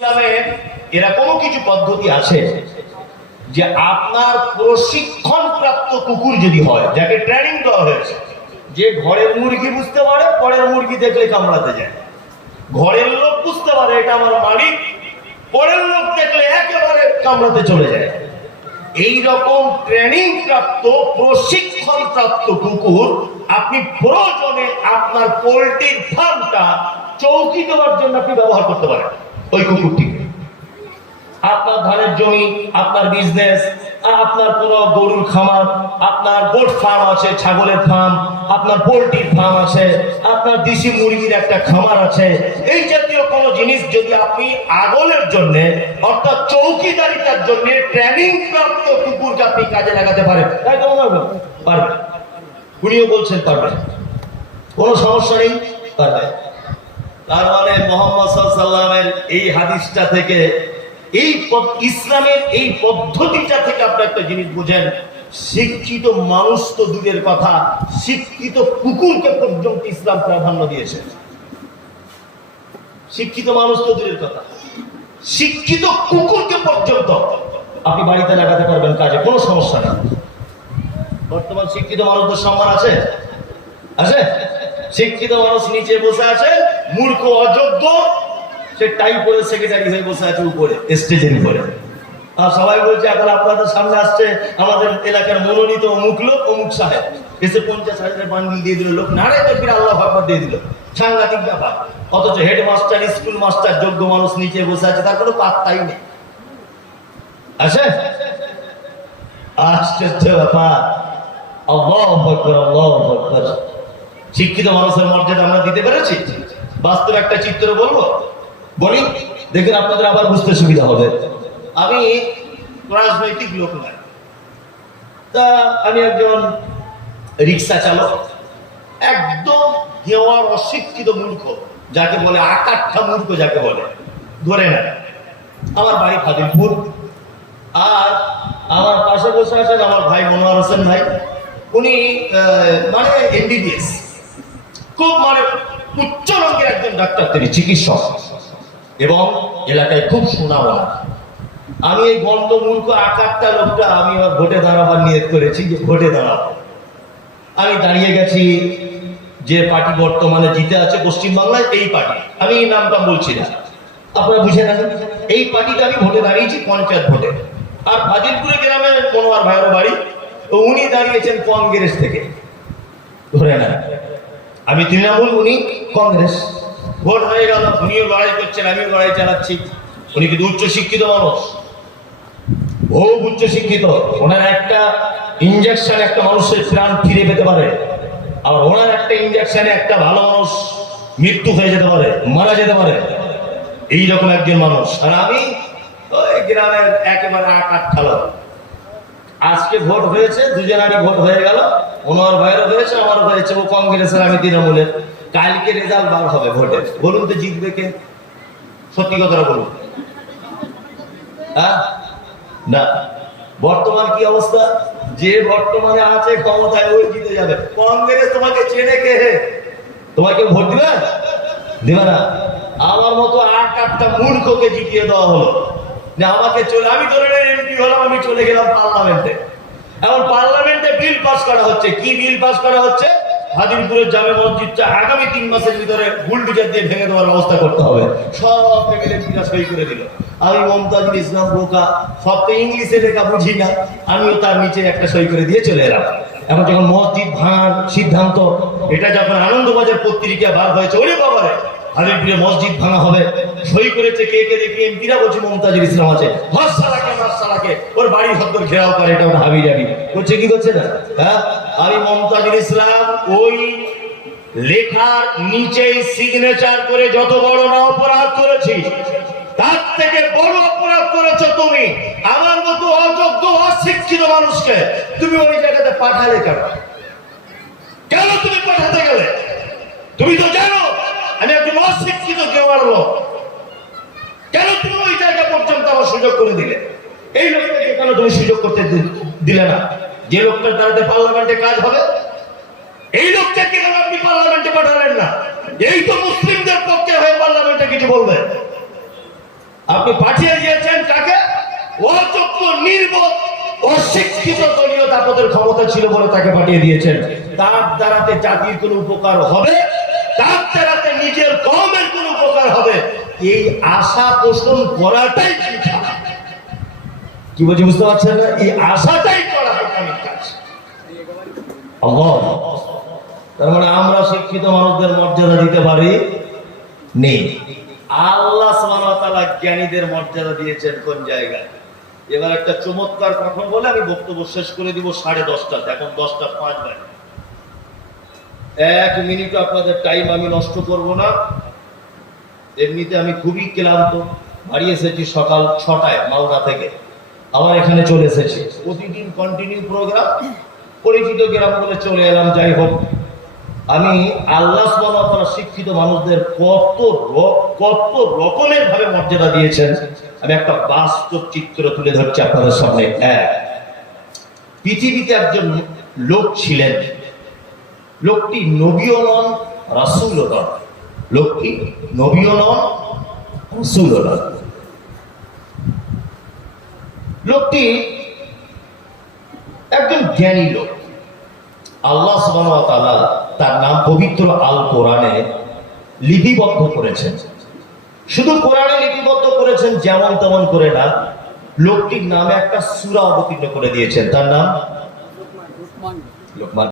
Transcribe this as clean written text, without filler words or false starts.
ইসলামে এরকমও কিছু পদ্ধতি আছে যে আপনার প্রশিক্ষণপ্রাপ্ত কুকুর যদি হয়, যাকে ট্রেনিং দেওয়া হয়েছে, যে ঘরের মুরগি বুঝতে পারে পরের মুরগি দেখলে কামড়াতে যায়, ঘরের লোক বুঝতে পারে এটা আমার মালিক, পরের লোক দেখলে একেবারে কামড়াতে চলে যায়, এই রকম ট্রেনিং প্রাপ্ত প্রশিক্ষণ প্রাপ্ত কুকুর আপনি প্রয়োজনে আপনার পোল্ট্রির ফার্মটা চৌকি দেওয়ার জন্য আপনি ব্যবহার করতে পারেন। ওই কুকুরটিকে আপনার ধানের জমি, আপনার বিজনেস, আপনার কোন গরুর খামার, আপনার গোট ফার্ম আছে, ছাগলের ফার্ম, আপনার পোল্ট্রির ফার্ম আছে, আপনার দেশি মুরগির একটা খামার আছে, এই জাতীয় কোন জিনিস যদি আপনি আগলের জন্য অর্থাৎ চৌকিদারিতার জন্য ট্রেনিং প্রাপ্ত কুকুরকে আপনি কাজে লাগাতে পারেন, তাই তো পারবেন। উনিও বলছেন পারবেন, কোনো সমস্যা নেই, পারবেন। তার মানে মুহাম্মদ সাল্লাল্লাহু আলাইহি ওয়াসাল্লামের এই হাদিসটা থেকে, এই ইসলামের এই পদ্ধতিটা থেকে আপনি একটা জিনিস বুঝেন, শিক্ষিত মানুষ তো দূরের কথা, শিক্ষিত কুকুরকে পর্যন্ত ইসলাম প্রাধান্য দিয়েছে। শিক্ষিত মানুষ তো দূরের কথা, শিক্ষিত কুকুরকে পর্যন্ত আপনি বাড়িতে লাগাতে পারবেন কাজে, কোনো সমস্যা নেই। বর্তমান শিক্ষিত মানুষদের সম্মান আছে? আছে? শিক্ষিত মানুষ নিচে বসে আছে, মূর্খ অযোগ্য সে টাই পরে সেক্রেটারি হয়ে বসে আছে উপরে স্টেজের উপরে। আর সবাই বলছে এখন আপনাদের সামনে আসছে আমাদের এলাকার মনোনীত অমুক লোক, অমুক সাহেব, এসে 50,000 বান্ডিল দিয়ে দিল, লোক নারে তাকবীর আল্লাহু আকবার দিয়ে দিল, সাংঘাতিক ব্যাপার। অথচ হেডমাস্টার, স্কুল মাস্টার, যোগ্য মানুষ নিচে বসে আছে, তার কোনো পাত্তাই নেই। আছে? আশ্চর্য ব্যাপার। আল্লাহু আকবার, আল্লাহু আকবার। শিক্ষিত মানুষের মর্যাদা আমরা দিতে পেরেছি? বাস্তব একটা চিত্র বলবো, বলি, দেখেন আপনাদের আবার বুঝতে সুবিধা হবে। আমি রাজনৈতিক লোক না, তা আমি একজন রিক্সা চালক, একদম দেওয়ার অশিক্ষিত মূর্খ, যাকে বলে আকাঠা মূর্খ, যাকে বলে ধরে না। আমার বাড়ি ফাজিলপুর, আর আমার পাশে বসে আছেন আমার ভাই মনোয়ার হোসেন ভাই, উনি মানে এমবিবিএস, খুব মানে উচ্চ রঙের একজন ডাক্তার, তিনি চিকিৎসক এবং এলাকায় খুব সুনাম। আমি এই গন্ড মূর্খ আকারটা লোকটা আমি আমার ভোটে দাঁড়াবার নিয়ত করেছি, যে ভোটে দাঁড়াবো। আমি দাঁড়িয়ে গেছি, যে পার্টি বর্তমানে জিতে আছে পশ্চিমবাংলায়, এই পার্টি, আমি এই নামটা বলছি না, আপনারা বুঝে নেন, এই পার্টিতে আমি ভোটে দাঁড়িয়েছি, পঞ্চায়েত ভোটে। আর ফাজিলপুরে গ্রামে মনোয়ার ভাইয়ের বাড়ি, তো উনি দাঁড়িয়েছেন কংগ্রেস থেকে, ধরে না, আমি তৃণমূল, উনি কংগ্রেস। ভোট হয়ে গেল, উনিও লড়াই করছেন, আমিও লড়াই চালাচ্ছি। উনি কিন্তু উচ্চ শিক্ষিত মানুষ, বহু উচ্চ শিক্ষিত, ওনার একটা ইনজেকশন একটা মানুষের প্রাণ ফিরে পেতে পারে, আর ওনার একটা ইনজেকশনে একটা ভালো মানুষ মৃত্যু হয়ে যেতে পারে, মারা যেতে পারে, এইরকম একজন মানুষ। আর আমি ওই গ্রামের একেবারে আকাঠা লোক। আজকে ভোট হয়েছে, দুজনারই ভোট হয়ে গেল, ওনার ভাইয়েরও হয়েছে, আমারও হয়েছে, ও কংগ্রেসের, আমি তৃণমূলের। কালকে রেজাল্ট বার হবে ভোটের, বলুন তো জিতবে কে? সত্যি কথাটা বলুন। হ্যাঁ না, বর্তমান কি অবস্থা? যে বর্তমানে আছে ক্ষমতায়, ওই জিতে যাবে। কংগ্রেস তোমাকে চেনে কে? তোমাকে ভোট দিবে? দিবে না। আমার মতো আটটা মূর্খকে জিতিয়ে দেওয়া হলো, আমাকে চলে, আমি ধরে এমপি হলাম, আমি চলে গেলাম পার্লামেন্টে। এখন পার্লামেন্টে বিল পাস করা হচ্ছে। কি বিল পাস করা হচ্ছে? হাজিরপুরের জামে মসজিদটা আগামী 3 মাসের ভিতরে বুলডোজার দিয়ে ভেঙে দেওয়ার ব্যবস্থা করতে হবে। সব ফ্যামিলি এমপিরা সই করে দিল। আমি মমতাজুল ইসলাম বোকা, সব তো ইংলিশে লেখা বুঝি না, আমিও তার নিচে একটা সই করে দিয়ে চলে এলাম। এখন যখন মসজিদ ভাঙার সিদ্ধান্ত, এটা যখন আনন্দবাজার পত্রিকা বার হয়েছে, ওরে বাবারে হাজিরপুরে মসজিদ ভাঙা হবে, সই করেছে কে কে দেখি? এমপিরা। বলছে মমতাজুল ইসলাম আছে, মাসালাকে ওর বাড়ি ভদ্র ঘেরাও করে, এটা ওর হাবি যাবি করছে, কি করছে না? হ্যাঁ, আমি মমতাজুল ইসলাম ওই লেখার নিচেই সিগনেচার করে যত বড় না অপরাধ করেছি, তার থেকে বড় অপরাধ করেছো তুমি। আমার মতো অযোগ্য অশিক্ষিত মানুষকে তুমি ওই জায়গাতে পাঠালে কেন? কেন তুমি পাঠাতে গেলে? তুমি তো জানো আমি একজন অশিক্ষিত কেওয়ার লোক, কেন তুমি ওই জায়গা পর্যন্ত আমার সুযোগ করে দিলে? এই লোকটাকে কেন তুমি সুযোগ করতে দিলে না? যে লোকটার দ্বারাতে পার্লামেন্টে কাজ হবে, এই লোকটাকে কেন আপনি পার্লামেন্টে পাঠালেন না? এই তো মুসলিমদের পক্ষে হয়ে পার্লামেন্টে কিছু বলবে। আপনি পাঠিয়ে দিয়েছেন কাকে? অযোগ্য, নির্বোধ, অশিক্ষিত দলীয় তাপদের ক্ষমতা ছিল বলে তাকে পাঠিয়ে দিয়েছেন। তার দ্বারাতে জাতির কোনো উপকার হবে, তার দ্বারাতে নিজের কওমের কোনো উপকার হবে, এই আশা পোষণ করাটাই বৃথা। কি বলছি বুঝতে পারছেন না? এই আশাটাই করা বোকামির কাজ। আল্লাহ, তার মানে আমরা শিক্ষিত মানুষদের মর্যাদা দিতে পারি নেই। আল্লাহ সুবহানাহু ওয়া তাআলা জ্ঞানীদের মর্যাদা দিয়েছেন কোন জায়গায়? এবার একটা চমৎকার কথা বলে আমি বক্তব্য শেষ করে দিব 10:30টাতে। এখন 10:05 বাজে। 1 মিনিট আপনাদের টাইম আমি নষ্ট করব না। এমনিতে আমি খুবই ক্লান্ত, বাড়ি এসেছি সকাল 6টায় মালদা থেকে, আবার এখানে চলে এসেছি। প্রতিদিন কন্টিনিউ প্রোগ্রাম, পরিচিত গ্রাম বলে চলে এলাম। যাই হোক, আমি আল্লাহ সুবহানাহু ওয়া তাআলা শিক্ষিত মানুষদের কত রকমের ভাবে মর্যাদা দিয়েছেন, আমি একটা বাস্তব চিত্র তুলে ধরছি আপনাদের সামনে। পৃথিবীতে একজন লোক ছিলেন, লোকটি নবীও নন, রাসূলও নন। লোকটি নবীও নন, রাসূলও নন। লোকটি একজন জ্ঞানী লোক। আল্লাহ সুবহানাহু ওয়া তাআলা তার নাম পবিত্র আল কোরআনে লিপিবদ্ধ করেছেন। শুধু কোরআনে লিপিবদ্ধ করেছেন যেমন তেমন করে না, লোকটির নামে একটা সূরা অবতীর্ণ করে দিয়েছেন। তার নাম লোকমান।